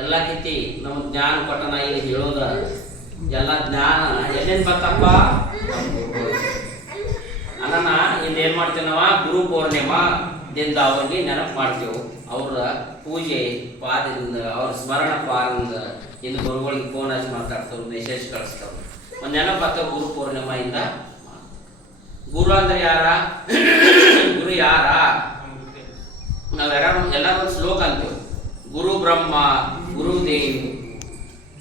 ಎಲ್ಲ ಕಿತ್ತಿ ನಮಗೆ ಜ್ಞಾನ ಕೊಟ್ಟನ ಇಲ್ಲಿ ಹೇಳೋದ ಎಲ್ಲ ಜ್ಞಾನ ಎಲ್ಲಿಂದ ಬರ್ತಪ್ಪ ಅನ್ನ ಇನ್ನೇನು ಮಾಡ್ತೇವೆ ನಾವು ಗುರು ಪೌರ್ಣಿಮಾದಿಂದ ಅವ್ರಿಗೆ ನೆನಪು ಮಾಡ್ತೇವೆ. ಅವರ ಪೂಜೆ ಪಾದದಿಂದ ಅವ್ರ ಸ್ಮರಣ ಪಾದದಿಂದ ಇನ್ನು ಗುರುಗಳಿಗೆ ಫೋನ್ ಹಚ್ಚಿ ಮಾತಾಡ್ತಾರೆ, ಮೆಸೇಜ್ ಕಳಿಸ್ತಾರೆ. ಒಂದು ನೆನಪು ಗುರು ಪೌರ್ಣಿಮೆಯಿಂದ. ಗುರು ಅಂದ್ರೆ ಯಾರ? ಗುರು ಯಾರ? ನಾವೆಲ್ಲರೂ ಎಲ್ಲರೂ ಶ್ಲೋಕ ಅಂತೇವೆ. ಗುರು ಬ್ರಹ್ಮ ಗುರುದೇವ್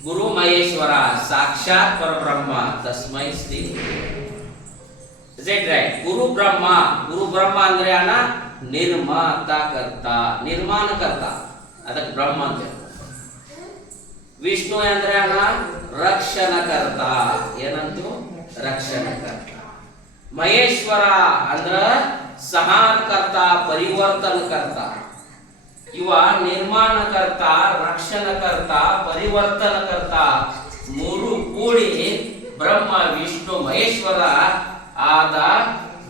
ಗುರು ಮಹೇಶ್ವರ ಸಾಕ್ಷಾತ್ ಪರಬ್ರಹ್ಮ ತಸ್ಮೈ ಶ್ರೀ. Is it right? ಗುರು ಬ್ರಹ್ಮ ಅಂದ್ರೆ ಅಣ್ಣ ನಿರ್ಮಾತಕರ್ತ, ನಿರ್ಮಾಣಕರ್ತ, ಅದಕ್ಕೆ ಬ್ರಹ್ಮ ಅಂತ. ವಿಷ್ಣು ಅಂದ್ರೆ ಅಣ್ಣ ರಕ್ಷಣಕರ್ತ, ಏನಂತು ರಕ್ಷಣಕರ್ತ. ಮಹೇಶ್ವರ ಅಂದ್ರ ಸಹಾನಕರ್ತ, ಪರಿವರ್ತನಕರ್ತ. ಇವ ನಿರ್ಮಾಣಕರ್ತ, ರಕ್ಷಣಕರ್ತ, ಪರಿವರ್ತನಕರ್ತ ಮೂರು ಕೂಡಿ ಬ್ರಹ್ಮ ವಿಷ್ಣು ಮಹೇಶ್ವರ ಆದ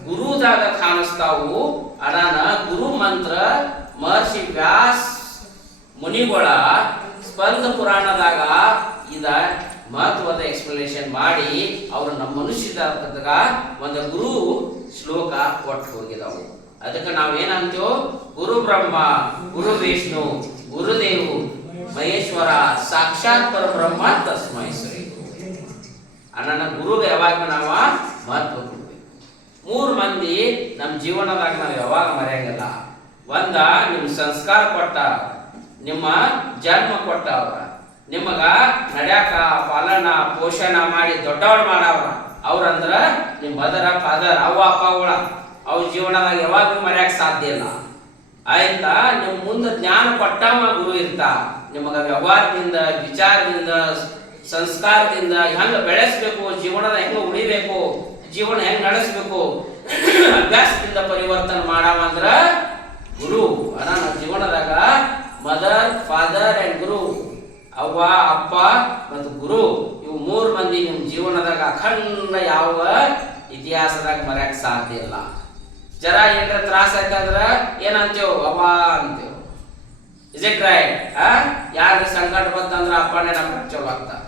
ಗುರುದಾಗ ಕಾಣಿಸ್ತಾವು. ಅದಾನ ಗುರು ಮಂತ್ರ ಮಹರ್ಷಿ ವ್ಯಾಸ್ ಮುನಿಗಳ ಸ್ಪಂದ ಪುರಾಣದಾಗ ಇದ ಮಹತ್ವದ ಎಕ್ಸ್ಪ್ಲನೇಷನ್ ಮಾಡಿ ಅವರು ನಮ್ಮ ಮನುಷ್ಯದಾಗ ಒಂದು ಗುರು ಶ್ಲೋಕ ಕೊಟ್ಟು ಹೋಗಿದವು. ಅದಕ್ಕೆ ನಾವೇನಂತೀವೋ ಗುರು ಬ್ರಹ್ಮ ಗುರು ವಿಷ್ಣು ಗುರುದೇವು ಮಹೇಶ್ವರ ಸಾಕ್ಷಾತ್ ಪರಬ್ರಹ್ಮ ತಸ್ಮೈ ಶ್ರೀ. ಅನ್ನ ಗುರುಗೆ ಯಾವಾಗ ನಾವು ಮಹತ್ವ ಕೊಡ್ಬೇಕು. ಮೂರು ಮಂದಿ ನಮ್ಮ ಜೀವನದಾಗ ನಾವು ಯಾವಾಗ ಮರೆಯಂಗಿಲ್ಲ. ಒಂದ ನಿಮ್ ಸಂಸ್ಕಾರ ಕೊಟ್ಟ, ನಿಮ್ಮ ಜನ್ಮ ಕೊಟ್ಟವ್ರ, ನಿಮಗ ನಡ್ಯಾಕ ಪಾಲನ ಪೋಷಣ ಮಾಡಿ ದೊಡ್ಡವ್ರು ಮಾಡವ್ರ. ಅವ್ರಂದ್ರ ನಿಮ್ ಮದರ ಫಾದರ್ ಅವ್ವ ಅಪ್ಪಗಳ. ಅವ್ರ ಜೀವನದಾಗ ಯಾವಾಗ್ಲೂ ಮರ್ಯಾಕ ಸಾಧ್ಯ ಇಲ್ಲ. ಆಯ್ತಾ? ನಿಮ್ ಮುಂದೆ ಜ್ಞಾನ ಕೊಟ್ಟವ ಗುರು ಇರ್ತ. ನಿಮಗ ವ್ಯವಹಾರದಿಂದ, ವಿಚಾರದಿಂದ, ಸಂಸ್ಕಾರದಿಂದ ಹೆಂಗ ಬೆಳೆಸ್ಬೇಕು, ಜೀವನದ ಹೆಂಗ ಉಳಿಬೇಕು, ಜೀವನ ಹೆಂಗ್ ನಡೆಸ್ಬೇಕು, ಅಭ್ಯಾಸದಿಂದ ಪರಿವರ್ತನೆ ಮಾಡವ ಅಂದ್ರ ಗುರು. ನನ್ನ ಜೀವನದಾಗ ಮದರ್ ಫಾದರ್ ಅಂಡ್ ಗುರು, ಅವ್ವ ಅಪ್ಪ ಮತ್ತು ಗುರು, ಇವು ಮೂರು ಮಂದಿ ನಿಮ್ ಜೀವನದಾಗ ಅಖಂಡ ಯಾವ ಇತಿಹಾಸದಾಗ ಮರ್ಯಾಕ ಸಾಧ್ಯ ಇಲ್ಲ. ಜರ ಏನ್ರ ತ್ರಾಸ ಆಯ್ತಂದ್ರ ಏನಂತೇವ್? ಅವ್ವ ಅಂತೇವ್. Is it right? ಯಾರು ಸಂಕಟ ಬಂತಂದ್ರ ಅಪ್ಪನೇ ನಮ್ಮ ಚಲೋ ಆಗ್ತಾರ.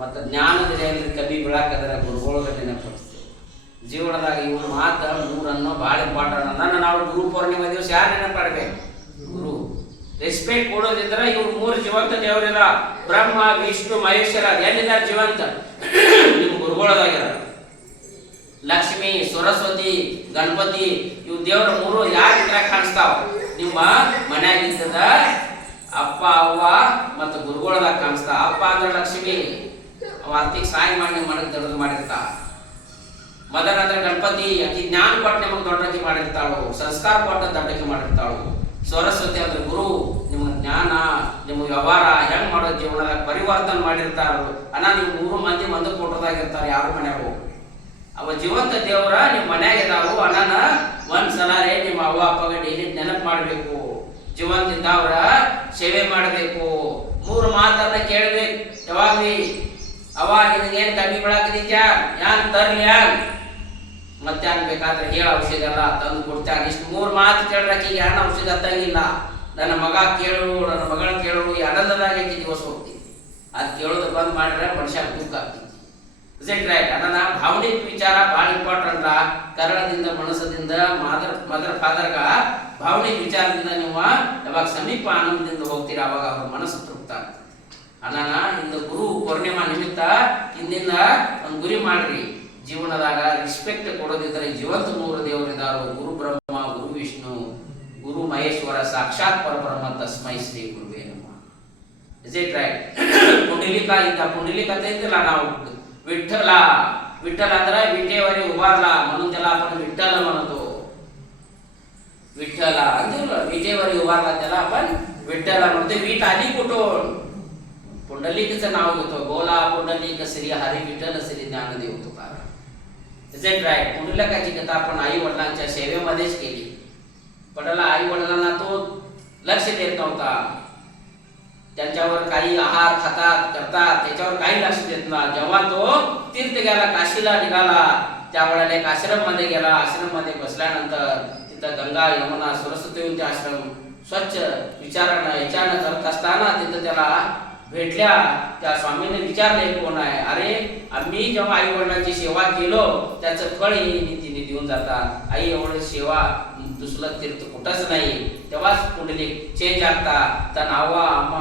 ಮತ್ತು ಜ್ಞಾನದ ಕಬಿ ಬೀಳಾಕಂದ್ರೆ ಗುರುಗಳ ನೆನಪಿಸ್ತೇವೆ. ಜೀವನದಾಗ ಇವ್ರ ಮಾತ ಮೂರನ್ನು ಭಾಳ ಇಂಪಾರ್ಟೆಂಟ್. ನನ್ನ ನಾವು ಗುರು ಪೌರ್ಣಿಮೆ ದಿವಸ ಯಾರು ನೆನಪಾಡ್ಬೇಕು? ಗುರು. ರೆಸ್ಪೆಕ್ಟ್ ಕೊಡೋದಿದ್ರ ಇವ್ರು ಮೂರು ಜೀವಂತ ದೇವರಿಲ್ಲ. ಬ್ರಹ್ಮ ವಿಷ್ಣು ಮಹೇಶ್ವರ ಎಲ್ಲಿದ್ದಾರೆ ಜೀವಂತ? ನಿಮ್ಮ ಗುರುಗಳದಾಗ್ಯಾರ. ಲಕ್ಷ್ಮಿ, ಸರಸ್ವತಿ, ಗಣಪತಿ ಇವು ದೇವರ ಮೂರು ಯಾರ ಕಾಣಿಸ್ತಾವ? ನಿಮ್ಮ ಮನ್ಯಾಗಿದ್ದದ ಅಪ್ಪ ಅವ್ವ ಮತ್ತು ಗುರುಗಳದಾಗ ಕಾಣಿಸ್ತಾವ. ಅಪ್ಪ ಅಂದ್ರೆ ಲಕ್ಷ್ಮಿ, ಅವ ಅತ್ತಿಗೆ ಸಹಾಯ ಮಾಡಿ ನಿಮ್ಮ ಮನೆಗೆ ದೊಡ್ಡದು ಮಾಡಿರ್ತಾಳ. ಮದರ್ ಅಂದ್ರೆ ಗಣಪತಿ, ಅಕ್ಕಿ ಜ್ಞಾನ ಕೊಟ್ಟು ನಿಮಗೆ ದೊಡ್ಡಕಿ ಮಾಡಿರ್ತಾಳು, ಸಂಸ್ಕಾರ ಕೊಟ್ಟು ದೊಡ್ಡಕಿ ಮಾಡಿರ್ತಾಳು. ಸರಸ್ವತಿ ಅಂದ್ರೆ ಗುರು, ನಿಮ್ಗೆ ಜ್ಞಾನ, ನಿಮ್ಮ ವ್ಯವಹಾರ ಹೆಂಗ್ ಮಾಡೋ ಜೀವನದಾಗ ಪರಿವರ್ತನೆ ಮಾಡಿರ್ತಾರು. ನೀವು ಮೂರು ಮಂದಿ ಒಂದು ಫೋಟೋದಾಗಿರ್ತಾರೆ, ಯಾರು ಮನ್ಯಾಗ. ಅವ ಜೀವಂತ ದೇವರ ನಿಮ್ಮ ಮನ್ಯಾಗ ಇದಾವು. ಒಂದ್ಸಲ ನಿಮ್ಮ ಅವ್ವ ಅಪ್ಪಗ ಡೈಲಿ ನೆನಪು ಮಾಡ್ಬೇಕು. ಜೀವಂತ ಇದ್ದವ್ರ ಸೇವೆ ಮಾಡಬೇಕು. ಮೂರು ಮಾತನ್ನ ಕೇಳ್ಬೇಕು ಯಾವಾಗ್ಲಿ. ಅವ ನಿನಗೇನು ಕಮ್ಮಿ ಬೆಳಕದಿತ್ಯಾ? ಯಾನ್ ತರ್ಲಿ ಯಾನ್ ಮತ್ತೆ ಅನ್ಬೇಕಾದ್ರೆ ಹೇಳ ಔಷಧ ಎಲ್ಲ ತಂದು ಕೊಡ್ತಾನೆ. ಇಷ್ಟು ಮೂರು ಮಾತು ಕೇಳ್ರಕ್ಕೆ ಯಾನ ಔಷಧ ತಂಗಿಲ್ಲ. ನನ್ನ ಮಗ ಕೇಳು, ನನ್ನ ಮಗಳ ಕೇಳು, ಈ ಆನಂದದಾಗ ದಿವಸ ಹೋಗ್ತೀನಿ. ಅದು ಕೇಳೋದು ಬಂದ್ ಮಾಡಿದ್ರೆ ಮನುಷ್ಯ ದುಃಖ ಆಗ್ತೈತಿ. Is it right? ನನ್ನ ಭಾವನಿಕ ವಿಚಾರ ಭಾಳ ಇಂಪಾರ್ಟೆಂಟ್. ಕನ್ನಡದಿಂದ ಮನಸ್ಸದಿಂದ ಮದರ್ ಫಾದರ್ಗ ಭಾವನಿಕ ವಿಚಾರದಿಂದ ನೀವು ಯಾವಾಗ ಸಮೀಪ ಆನಂದದಿಂದ ಹೋಗ್ತೀರಾ ಅವಾಗ ಅವ್ರ ಮನಸ್ಸು ತೃಪ್ತ ಆಗ್ತದೆ. ಇಂದು ಗುರು ಪೌರ್ಣಿಮಾ ನಿಮಿತ್ತ ಇಂದಿಂದ ಒಂದು ಗುರಿ ಮಾಡ್ರಿ. ಜೀವನದಾಗ ರೆಸ್ಪೆಕ್ಟ್ ಕೊಡೋದಿದ್ರೆ ಜೀವಂತ ಮೂರು ದೇವರಿದಾರು. ಗುರು ಬ್ರಹ್ಮ ಗುರು ವಿಷ್ಣು ಗುರು ಮಹೇಶ್ವರ ಸಾಕ್ಷಾತ್ ಪರಬ್ರಹ್ಮ ತಸ್ಮೈ ಶ್ರೀ ಗುರುವೇ ನಮಃ. Is it right? ಪುಂಡಲಿಕ ಇದ್ದ ಪುಂಡಲಿಕತೆ ಇದ್ದಿಲ್ಲ. ನಾವು ವಿಠಲ ವಿಠಲ ಅಂದ್ರೆ ವಿಟೇವರಿ ಉಬಾರ್ಲ ಮನುಂತೆಲ್ಲ आपण विठ्ठल म्हणतो. विठ्ठल अंदिल विटेवरी उभारला त्याला आपण विठ्ठल म्हणतो. वीट आली कुठून? पुंडलिकचं नाव घेतो. बोला Pundalik Shri Hari Vitthal Shri Dnyandev Tukaram. Is it right? पुंडलिकाची कथा आपण आई वडिलांच्या सेवेमध्येच केली. पण आई वडिलांना तो लक्ष देत नव्हता. त्यांच्यावर काही आहार खातात करतात त्याच्यावर काही लक्ष देत नाही. जेव्हा तो तीर्थ गेला, काशीला निघाला, त्यावेळेला एक आश्रम मध्ये गेला. आश्रम मध्ये बसल्यानंतर तिथं गंगा यमुना सरस्वती आश्रम स्वच्छ विचारणं करत असताना तिथं त्याला भेटल्या. त्या स्वामीने विचारले कोण आहे. अरे आम्ही जेव्हा आई वडिलांची सेवा केलो त्याचं फळ तिने देऊन जातात. आई एवढं सेवा दुसरं तीर्थ कुठंच नाही. तेव्हाच पुंडलिक चेंज ಆಗ್ತಾ ತನ್ನ ಅವ್ವ ಅಮ್ಮ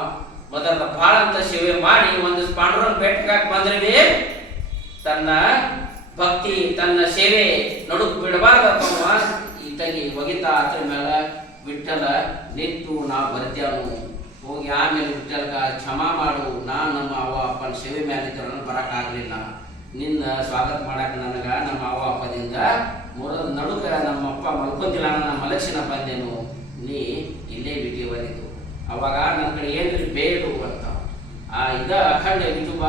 ಮೊದಲ ಬಹಳ ಅಂತ ಸೇವೆ ಮಾಡಿ ಒಂದು ಪಾಂಡುರಂಗ ಬೆಟ್ಟಕ್ಕೆ ಬಂದ್ರೆ ತನ್ನ ಭಕ್ತಿ ತನ್ನ ಸೇವೆ ನಡುಕ್ ಬಿಡಬಾರ್ದಪ್ಪ. ಈತಗಿ ಒಗಿತಾ ಅದ್ರ ಮೇಲೆ ವಿಠಲ ನಿಂತು ನಾ ಬರ್ತೇನು ಹೋಗಿ ಆಮೇಲೆ ವಿಠಲ್ಗ ಕ್ಷಮಾ ಮಾಡು, ನಾನು ನಮ್ಮ ಅವ್ವ ಅಪ್ಪನ ಸೇವೆ ಮೇಲೆ ಬರೋಕ್ಕಾಗಲಿಲ್ಲ, ನಿನ್ನ ಸ್ವಾಗತ ಮಾಡಕ್ಕೆ ನನಗೆ ನಮ್ಮ ಅವ್ವ ಅಪ್ಪದಿಂದ ನಡುಕ ನಮ್ಮ ಅಪ್ಪ ಮಲ್ಕೊಂದಿಲ್ಲ, ನಾನು ಮಲಕ್ಷಣ ಬಂದೆನು, ನೀ ಇಲ್ಲೇ ಬಿಟ್ಟಿವರಿದು. ಅವಾಗ ನನ್ನ ಕಡೆ ಏನ್ರಿ ಬೇಡು ಅಂತ ಇದ ಅಖಂಡ ವಿಜುಬ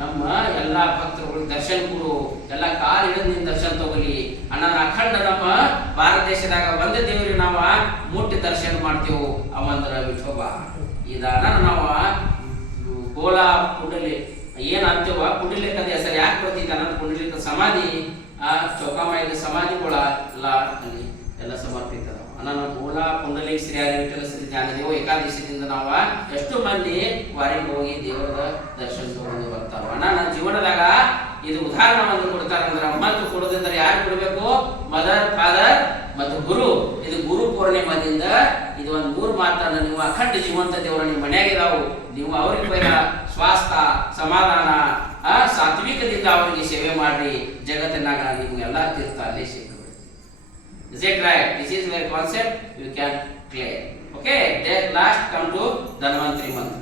ನಮ್ಮ ಎಲ್ಲ ಭಕ್ತರುಗಳಿಗೆ ದರ್ಶನ ಕೊಡು, ಎಲ್ಲ ಕಾಲು ಹಿಡಿದು ನಿನ್ನ ದರ್ಶನ ತಗೊಲಿ ಅಣ್ಣ. ಅಖಂಡ ನಮ್ಮ ಭಾರತ ದೇಶದಾಗ ಒಂದ ದೇವ್ರಿ ನಾವು ಮುಟ್ಟಿ ದರ್ಶನ ಮಾಡ್ತೇವು ಅವಂದ್ರ ವಿಠೋಬ. ಇದಾನ ನಾವು ಗೋಲಾ ಪುಂಡಲಿ ಏನ್ ಅಂತೇವ ಪುಂಡಲಿಕದ ಹೆಸರು ಯಾಕೆ ಬರ್ತಿದ್ದ ನನ್ನ ಪುಂಡಲಿಕ ಸಮಾಧಿ ಆ ಚೌಕಾಮಾಯಿದ ಸಮಾಧಿಗಳ ಎಲ್ಲ ಅಲ್ಲಿ ಎಲ್ಲ ಸಮರ್ಪಿತ ಅನ್ನ ಗೋಲಾ ಪುಂಡಲಿಕ ಶ್ರೀ ಹರಿ ವಿಠಲ ಶ್ರೀ ಜ್ಞಾನದೇವ ಏಕಾದಶಿದಿಂದ ನಾವು ಎಷ್ಟು ಮಂದಿ ವಾರಿಗೆ ಹೋಗಿ ದೇವರ ದರ್ಶನ ತಗೊಂಡು ಬರ್ತಾವ. ಅಣ್ಣ ನನ್ನ ಜೀವನದಾಗ ಇದು ಉದಾಹರಣೆ ಒಂದು ಕೊಡ್ತಾರಂದ್ರ ಮತ್ತು ಕೊಡೋದಂದ್ರೆ ಯಾರು ಕೊಡಬೇಕು? ಮದರ್, ಫಾದರ್ ಮತ್ತು ಗುರು. ಇದು ಗುರು ಪೂರ್ಣಿಮಾದಿಂದ ಇದು ಒಂದು 3 ಮಾತನ್ನ ನೀವು ಅಖಂಡ ಜೀವಂತ ದೇವರ ನಿಮ್ಮ ಮನೆಯಾಗಿದಾವು, ನೀವು ಅವ್ರಿಗೆ ಬೈರ ಸ್ವಾಸ್ಥ್ಯ ಸಮಾಧಾನ ಸಾತ್ವಿಕದಿಂದ ಅವರಿಗೆ ಸೇವೆ ಮಾಡ್ರಿ, ಜಗತ್ತಿನಾಗ ನಿಮ್ಗೆಲ್ಲ ತೀರ್ಥ ಅಲ್ಲೇ ಸಿಗ್ತದೆ. Is it right? This is where concept you can clear. Okay, then last come to Dhanvantri mantra.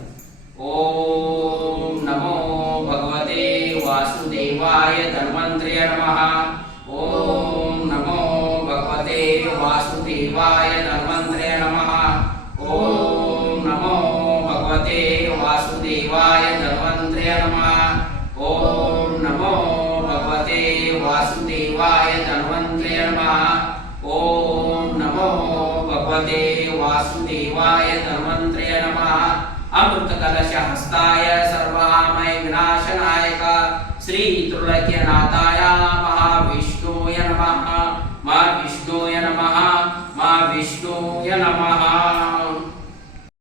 Om Namo Bhagavate Vasudevaya Dhanvantriya Namaha. Om Namo Bhagavate Vasudevaya Dhanvantriya Namaha. Om Namo Bhagavate Vasudevaya Dhanvantriya Namaha. Om Namo Bhagavate Vasudevaya Dhanvantriya Namaha. ओम नमो भगवते वासुदेवाय धन्वंतरे नमः. अमृत कलश हस्ताय सर्वमय विनाशनायक श्री त्रिलोक्यनाथाय